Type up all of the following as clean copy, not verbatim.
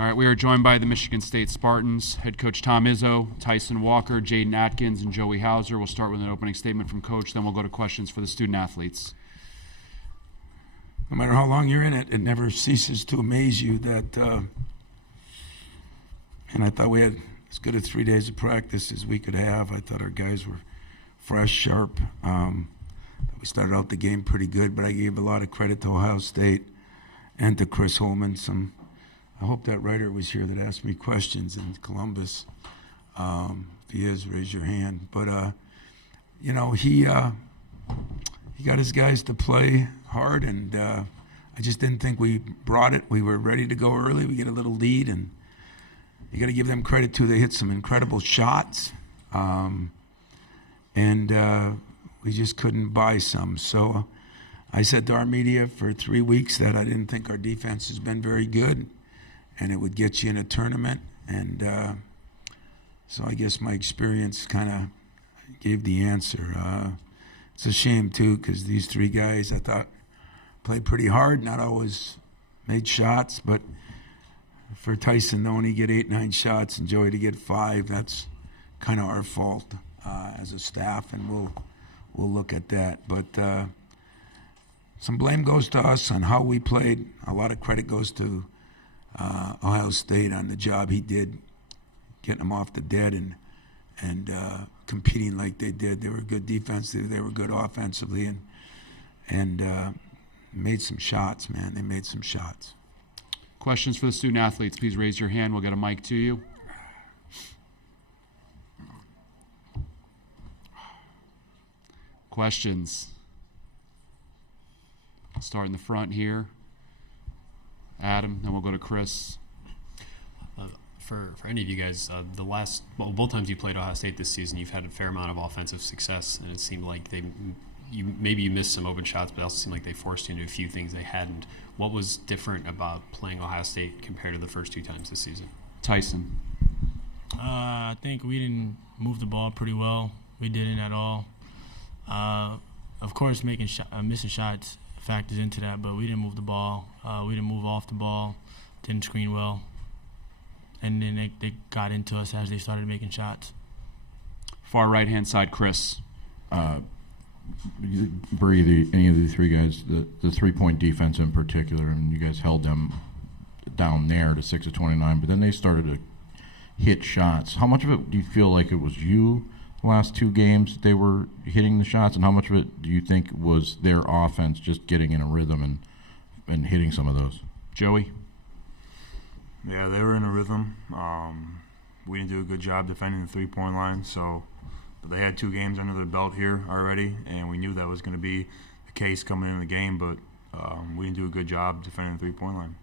All right, we are joined by the Michigan State Spartans, head coach Tom Izzo, Tyson Walker, Jaden Atkins, and Joey Hauser. We'll start with an opening statement from Coach, then we'll go to questions for the student athletes. No matter how long you're in it, it never ceases to amaze you that, and I thought we had as good a 3 days of practice as we could have. I thought our guys were fresh, sharp. We started out the game pretty good, but I gave a lot of credit to Ohio State and to Chris Holman. I hope that writer was here that asked me questions in Columbus. If he is, raise your hand. But, he got his guys to play hard, and I just didn't think we brought it. We were ready to go early. We get a little lead, and you got to give them credit, too. They hit some incredible shots, and we just couldn't buy some. So I said to our media for 3 weeks that I didn't think our defense has been very good, and it would get you in a tournament. And so I guess my experience kind of gave the answer. It's a shame, too, because these three guys I thought played pretty hard, not always made shots. But for Tyson to only get 8-9 shots and Joey to get 5, that's kind of our fault as a staff, and we'll look at that. But some blame goes to us on how we played. A lot of credit goes to Ohio State on the job he did, getting them off the dead and competing like they did. They were good defensively, they were good offensively, and made some shots, man. They made some shots. Questions for the student athletes, please raise your hand. We'll get a mic to you. Questions? I'll start in the front here. Adam, then we'll go to Chris. For any of you guys, both times you played Ohio State this season, you've had a fair amount of offensive success, and it seemed like maybe you missed some open shots, but it also seemed like they forced you into a few things they hadn't. What was different about playing Ohio State compared to the first 2 times this season? Tyson. I think we didn't move the ball pretty well. We didn't at all. Of course, missing shots factors into that, but we didn't move the ball. We didn't move off the ball, didn't screen well. And then they got into us as they started making shots. Far right-hand side, Chris. Bree, any of the three guys, the three-point defense in particular, and you guys held them down there to 6 of 29, but then they started to hit shots. How much of it do you feel like it was you the last 2 games they were hitting the shots, and how much of it do you think was their offense just getting in a rhythm and hitting some of those? Joey? Yeah, they were in a rhythm. We didn't do a good job defending the three-point line, but they had 2 games under their belt here already, and we knew that was going to be the case coming into the game, but we didn't do a good job defending the three-point line.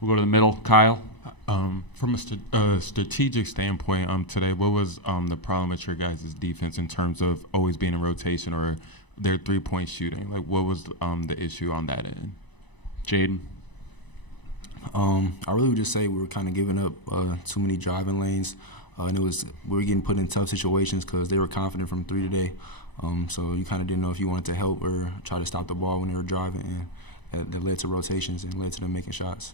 We'll go to the middle. Kyle? From a strategic standpoint, today, what was the problem with your guys' defense in terms of always being in rotation or their three-point shooting? Like, what was the issue on that end? Jaden? I really would just say we were kind of giving up too many driving lanes, and we were getting put in tough situations because they were confident from 3 today. So you kind of didn't know if you wanted to help or try to stop the ball when they were driving, and that led to rotations and led to them making shots.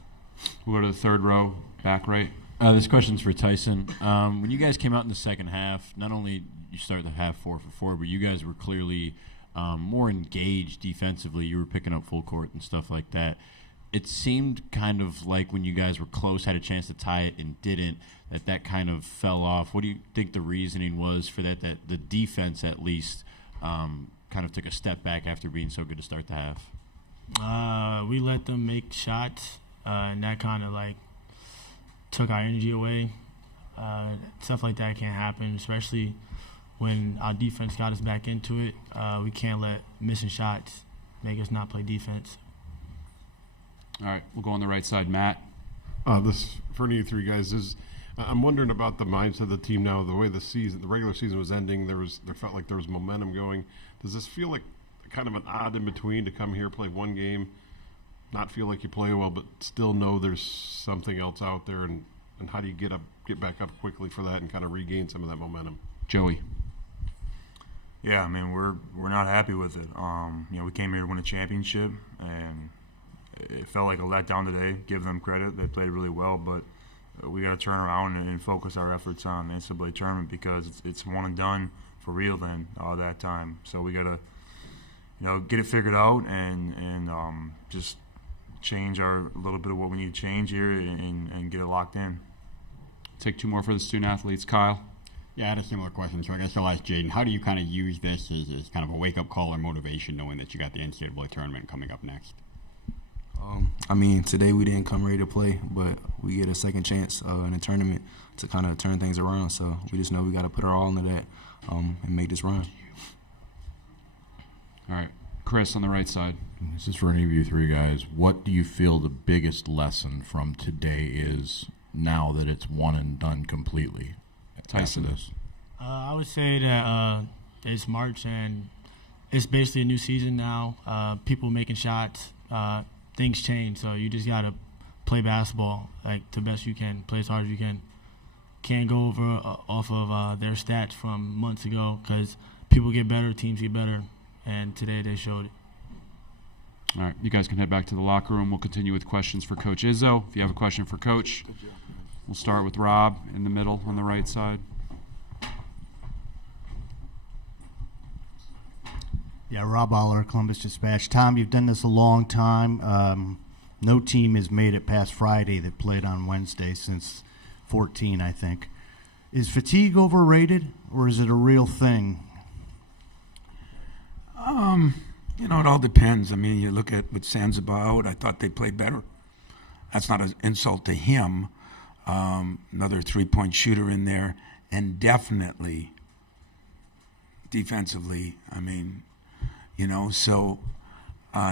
We'll go to the third row, back right. This question's for Tyson. When you guys came out in the second half, not only you started the half 4 for 4, but you guys were clearly more engaged defensively. You were picking up full court and stuff like that. It seemed kind of like when you guys were close, had a chance to tie it and didn't, that kind of fell off. What do you think the reasoning was for that the defense at least kind of took a step back after being so good to start the half? We let them make shots, and that kind of took our energy away. Stuff like that can't happen, especially when our defense got us back into it. We can't let missing shots make us not play defense. All right, we'll go on the right side. Matt? This for any of you three guys is I'm wondering about the mindset of the team now. The way the regular season was ending, there felt like there was momentum going. Does this feel like kind of an odd in between to come here, play one game, not feel like you play well, but still know there's something else out there? And how do you get back up quickly for that and kind of regain some of that momentum? Joey? Yeah, I mean we're not happy with it. We came here to win a championship, and it felt like a letdown today. Give them credit; they played really well, but we got to turn around and focus our efforts on the NCAA tournament because it's one and done for real. Then all that time, so we got to get it figured out and just change a little bit of what we need to change here and get it locked in. Take two more for the student athletes. Kyle. Yeah, I had a similar question. So I guess I'll ask Jaden, how do you kind of use this as kind of a wake-up call or motivation knowing that you got the NCAA tournament coming up next? I mean, today we didn't come ready to play, but we get a second chance in a tournament to kind of turn things around. So we just know we got to put our all into that and make this run. All right. Chris on the right side. This is for any of you three guys. What do you feel the biggest lesson from today is now that it's one and done completely? Tyson. After this? I would say that it's March and it's basically a new season now. People making shots. Things change, so you just got to play basketball like the best you can, play as hard as you can. Can't go over off of their stats from months ago because people get better, teams get better, and today they showed it. All right, you guys can head back to the locker room. We'll continue with questions for Coach Izzo. If you have a question for Coach, we'll start with Rob in the middle on the right side. Yeah, Rob Aller, Columbus Dispatch. Tom, you've done this a long time. No team has made it past Friday that played on Wednesday since 14, I think. Is fatigue overrated, or is it a real thing? It all depends. I mean, you look at with Sanzaba out, I thought they played better. That's not an insult to him. Another three-point shooter in there, and definitely defensively, I mean, so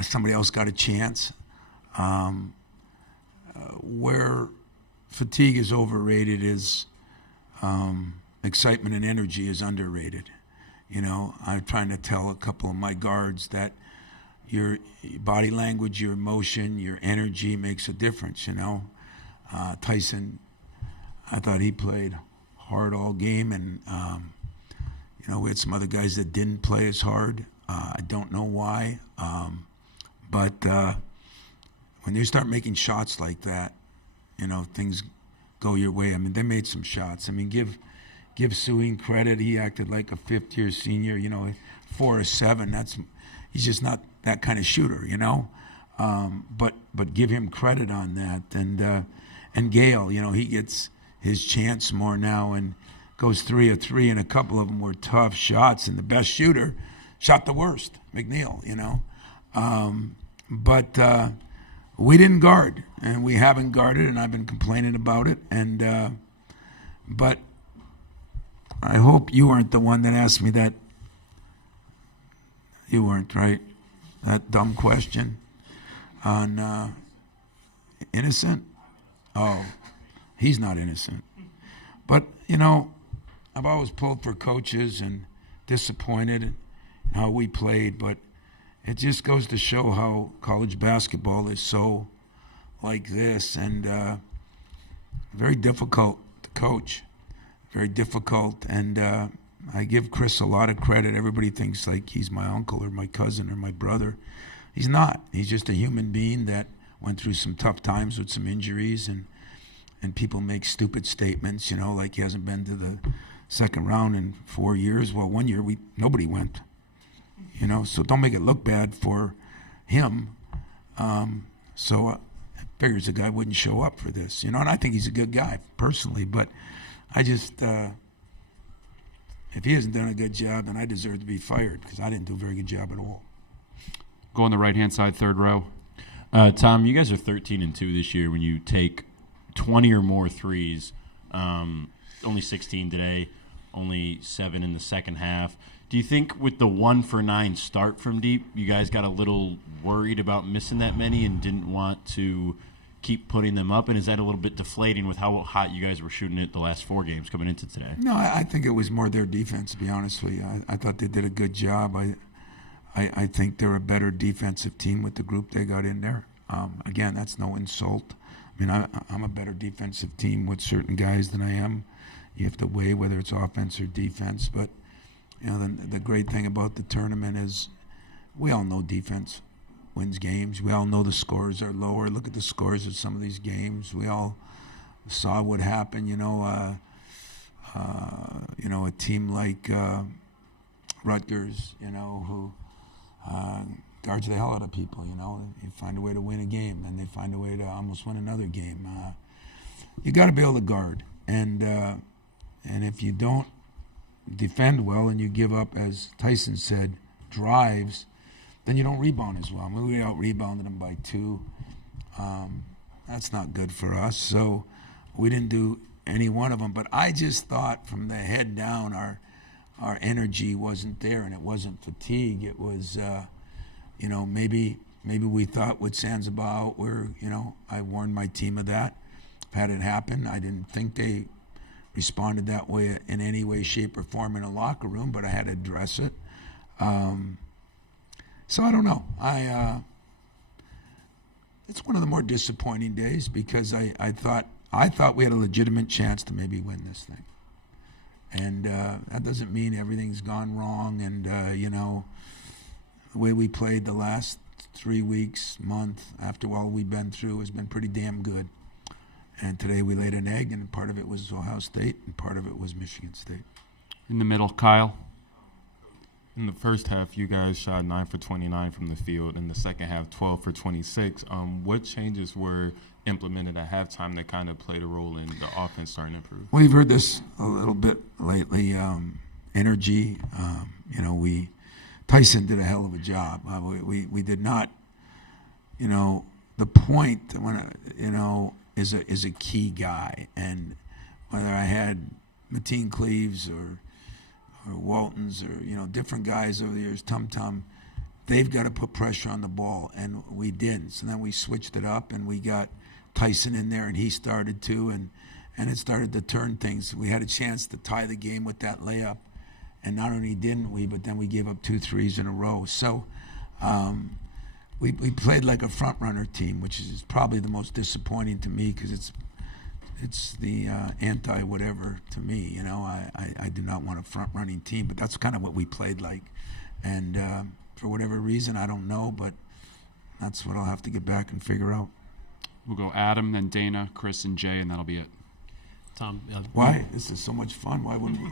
somebody else got a chance. Where fatigue is overrated is excitement and energy is underrated. I'm trying to tell a couple of my guards that your body language, your emotion, your energy makes a difference, Tyson, I thought he played hard all game, and, we had some other guys that didn't play as hard. I don't know why, but when you start making shots like that, things go your way. I mean, they made some shots. I mean, give Suing credit. He acted like a fifth-year senior. 4 or 7. He's just not that kind of shooter. But give him credit on that. And Gale, he gets his chance more now and goes 3 of 3, and a couple of them were tough shots. And the best shooter shot the worst, McNeil. But we didn't guard, and we haven't guarded, and I've been complaining about it. And but I hope you weren't the one that asked me that. You weren't, right? That dumb question on innocent. Oh, he's not innocent. But I've always pulled for coaches and disappointed in how we played, but it just goes to show how college basketball is so like this, and very difficult to coach, very difficult. And I give Chris a lot of credit. Everybody thinks like he's my uncle or my cousin or my brother. He's not. He's just a human being that went through some tough times with some injuries, and people make stupid statements, like he hasn't been to the second round in 4 years. Well, 1 year nobody went. So don't make it look bad for him. So I figures the guy wouldn't show up for this, and I think he's a good guy personally, but I just, if he hasn't done a good job, then I deserve to be fired because I didn't do a very good job at all. Go on the right-hand side, third row. Tom, you guys are 13-2 this year when you take 20 or more threes. Only 16 today, only 7 in the second half. Do you think with the 1 for 9 start from deep, you guys got a little worried about missing that many and didn't want to keep putting them up? And is that a little bit deflating with how hot you guys were shooting it the last 4 games coming into today? No, I think it was more their defense, to be honest with you. I thought they did a good job. I think they're a better defensive team with the group they got in there. Again, that's no insult. I mean, I'm a better defensive team with certain guys than I am. You have to weigh whether it's offense or defense. But, the great thing about the tournament is we all know defense. wins games. We all know the scores are lower. Look at the scores of some of these games. We all saw what happened. A team like Rutgers, who guards the hell out of people. You find a way to win a game, and they find a way to almost win another game. You got to be able to guard, and if you don't defend well and you give up, as Tyson said, drives, then you don't rebound as well. I mean, we out-rebounded them by 2. That's not good for us. So we didn't do any one of them. But I just thought from the head down, our energy wasn't there, and it wasn't fatigue. It was, maybe we thought with Sanzaba out, I warned my team of that. Had it happen, I didn't think they responded that way in any way, shape, or form in a locker room, but I had to address it. So I don't know. It's one of the more disappointing days because I thought we had a legitimate chance to maybe win this thing. And that doesn't mean everything's gone wrong. And, the way we played the last 3 weeks, month, after all we've been through has been pretty damn good. And today we laid an egg, and part of it was Ohio State, and part of it was Michigan State. In the middle, Kyle. In the first half, you guys shot 9 for 29 from the field. In the second half, 12 for 26. What changes were implemented at halftime that kind of played a role in the offense starting to improve? We've heard this a little bit lately. Energy. Tyson did a hell of a job. We did not. The point when is a key guy, and whether I had Mateen Cleaves or Waltons or different guys over the years, Tum, they've got to put pressure on the ball, and we didn't. So then we switched it up, and we got Tyson in there, and he started to, and it started to turn things. We had a chance to tie the game with that layup, and not only didn't we, but then we gave up 2 threes in a row. So we played like a front-runner team, which is probably the most disappointing to me because it's the anti-whatever to me. I do not want a front-running team, but that's kind of what we played like. And for whatever reason, I don't know, but that's what I'll have to get back and figure out. We'll go Adam, then Dana, Chris, and Jay, and that'll be it. Tom, why? This is so much fun. Why wouldn't we?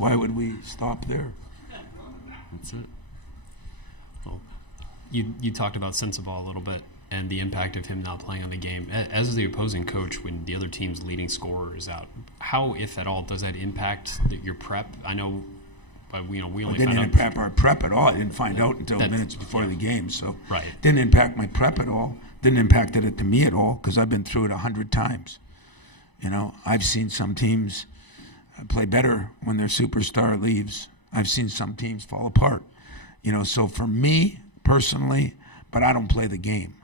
Why would we stop there? That's it. Well, you talked about Sensabaugh a little bit and the impact of him not playing on the game. As the opposing coach, when the other team's leading scorer is out, how, if at all, does that impact your prep? I know, but we only didn't impact our prep at all. I didn't find out until minutes before the game, so right. Didn't impact my prep at all. Didn't impact it to me at all because I've been through it 100 times. I've seen some teams play better when their superstar leaves. I've seen some teams fall apart. So for me personally, but I don't play the game.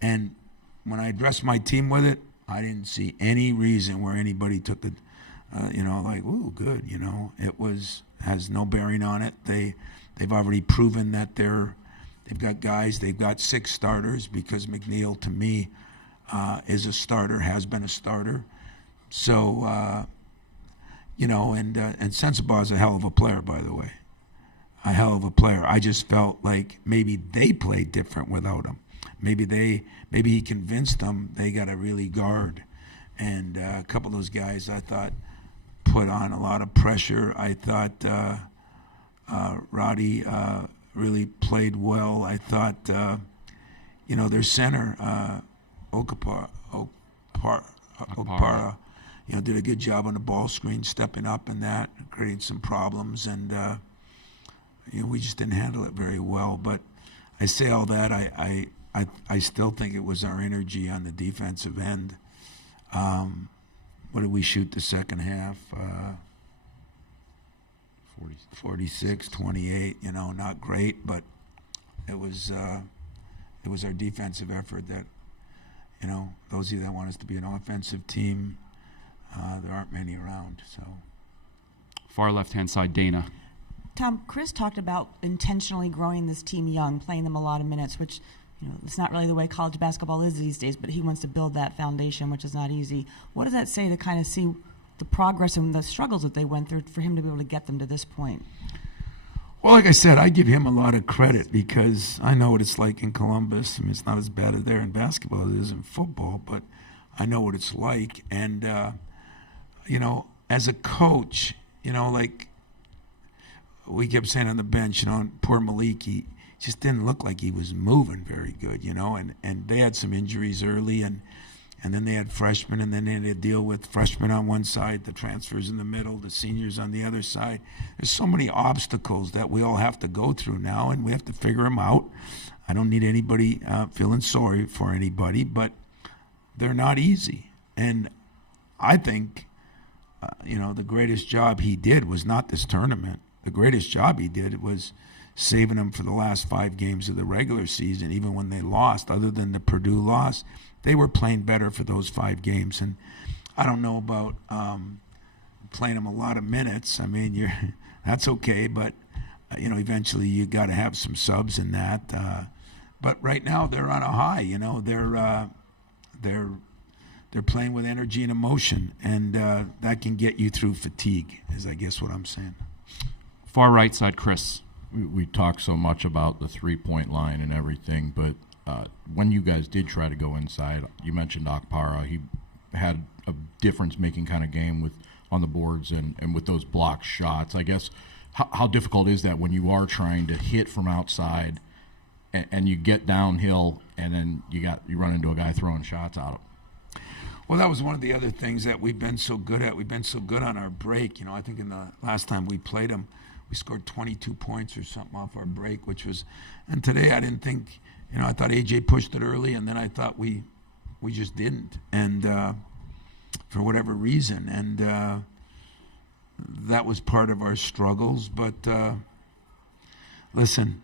And when I addressed my team with it, I didn't see any reason where anybody took it, like, ooh, good. It has no bearing on it. They've already proven that they've got guys. They've got 6 starters because McNeil, to me, is a starter, has been a starter. So, and Sensabaugh is a hell of a player, by the way. A hell of a player. I just felt like maybe they played different without him. Maybe he convinced them they got to really guard. And a couple of those guys I thought put on a lot of pressure. I thought Roddy really played well. I thought, their center, Okpara, did a good job on the ball screen, stepping up and that, creating some problems. And, we just didn't handle it very well. But I say all that, I still think it was our energy on the defensive end. What did we shoot the second half? 46, 28, not great, but it was our defensive effort that, those of you that want us to be an offensive team, there aren't many around. So, far left-hand side, Dana. Tom, Chris talked about intentionally growing this team young, playing them a lot of minutes, which it's not really the way college basketball is these days, but he wants to build that foundation, which is not easy. What does that say to kind of see the progress and the struggles that they went through for him to be able to get them to this point? Well, like I said, I give him a lot of credit because I know what it's like in Columbus. I mean, it's not as bad there in basketball as it is in football, but I know what it's like. And, as a coach, like we kept saying on the bench, poor Malik, he just didn't look like he was moving very good, and they had some injuries early, and then they had freshmen, and then they had to deal with freshmen on one side, the transfers in the middle, the seniors on the other side. There's so many obstacles that we all have to go through now, and we have to figure them out. I don't need anybody feeling sorry for anybody, but they're not easy. And I think, the greatest job he did was not this tournament. The greatest job he did was saving them for the last 5 games of the regular season, even when they lost. Other than the Purdue loss, they were playing better for those 5 games. And I don't know about playing them a lot of minutes. I mean, that's okay, but eventually you got to have some subs in that. But right now they're on a high. They're playing with energy and emotion, and that can get you through fatigue, is I guess what I'm saying. Far right side, Chris. We talk so much about the 3-point line and everything, but when you guys did try to go inside, you mentioned Akpara. He had a difference-making kind of game on the boards and with those blocked shots. I guess how difficult is that when you are trying to hit from outside and you get downhill and then you run into a guy throwing shots at him? Well, that was one of the other things that we've been so good at. We've been so good on our break. I think in the last time we played them, we scored 22 points or something off our break, and today I didn't think, I thought AJ pushed it early, and then I thought we just didn't, and for whatever reason, and that was part of our struggles. But listen,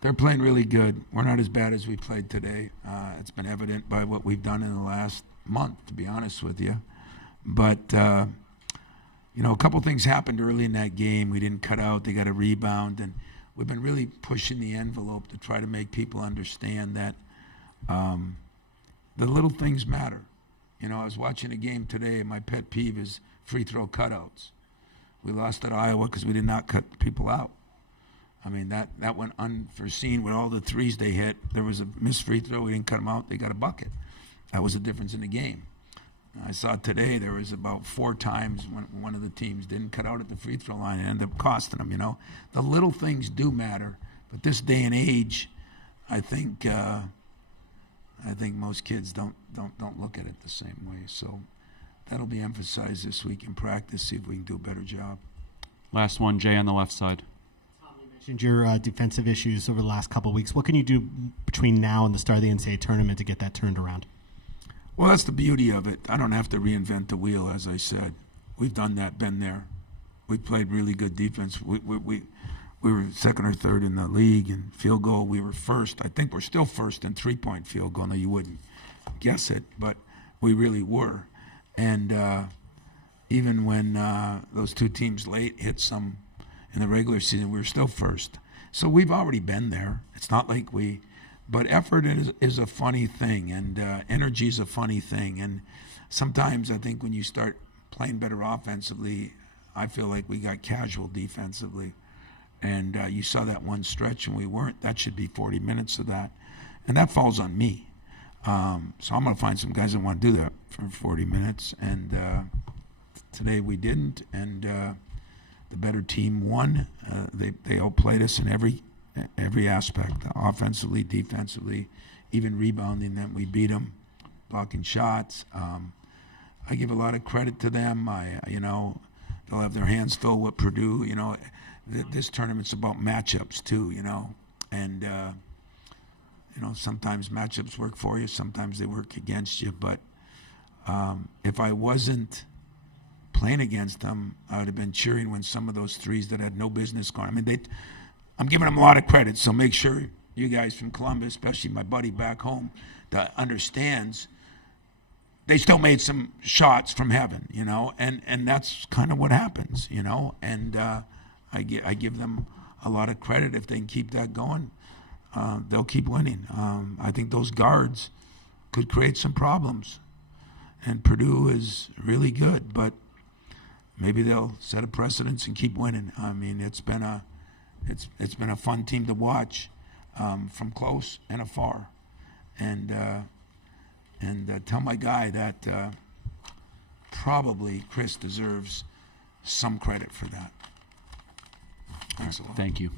they're playing really good. We're not as bad as we played today. It's been evident by what we've done in the last month, to be honest with you. But a couple things happened early in that game. We didn't cut out. They got a rebound, and we've been really pushing the envelope to try to make people understand that the little things matter. I was watching a game today, and my pet peeve is free throw cutouts. We lost at Iowa because we did not cut people out. I mean, that went unforeseen with all the threes they hit. There was a missed free throw. We didn't cut them out. They got a bucket. That was the difference in the game. I saw today there was about 4 times when one of the teams didn't cut out at the free throw line and ended up costing them. The little things do matter, but this day and age, I think most kids don't look at it the same way. So that'll be emphasized this week in practice. See if we can do a better job. Last one, Jay on the left side. Mentioned your defensive issues over the last couple of weeks. What can you do between now and the start of the NCAA tournament to get that turned around? Well, that's the beauty of it. I don't have to reinvent the wheel, as I said. We've done that, been there. We played really good defense. We were second or third in the league in field goal. We were first. I think we're still first in 3-point field goal. Now, you wouldn't guess it, but we really were. And even when those 2 teams late hit some in the regular season, we were still first. So we've already been there. It's not like but effort is a funny thing, and energy is a funny thing. And sometimes I think when you start playing better offensively, I feel like we got casual defensively. And you saw that one stretch, and we weren't. That should be 40 minutes of that. And that falls on me. So I'm going to find some guys that want to do that for 40 minutes. And today we didn't, and the better team won. They outplayed us in every aspect, offensively, defensively, even rebounding them. We beat them, blocking shots. I give a lot of credit to them. They'll have their hands full with Purdue. This tournament's about matchups too. And sometimes matchups work for you, sometimes they work against you. But if I wasn't playing against them, I would have been cheering when some of those threes that had no business going. I mean, I'm giving them a lot of credit, so make sure you guys from Columbus, especially my buddy back home, that understands they still made some shots from heaven, and that's kind of what happens, and I give them a lot of credit. If they can keep that going, they'll keep winning. I think those guards could create some problems, and Purdue is really good, but maybe they'll set a precedence and keep winning. I mean, it's been a it's been a fun team to watch from close and afar, and tell my guy that probably Chris deserves some credit for that. Thanks a lot. Thank you.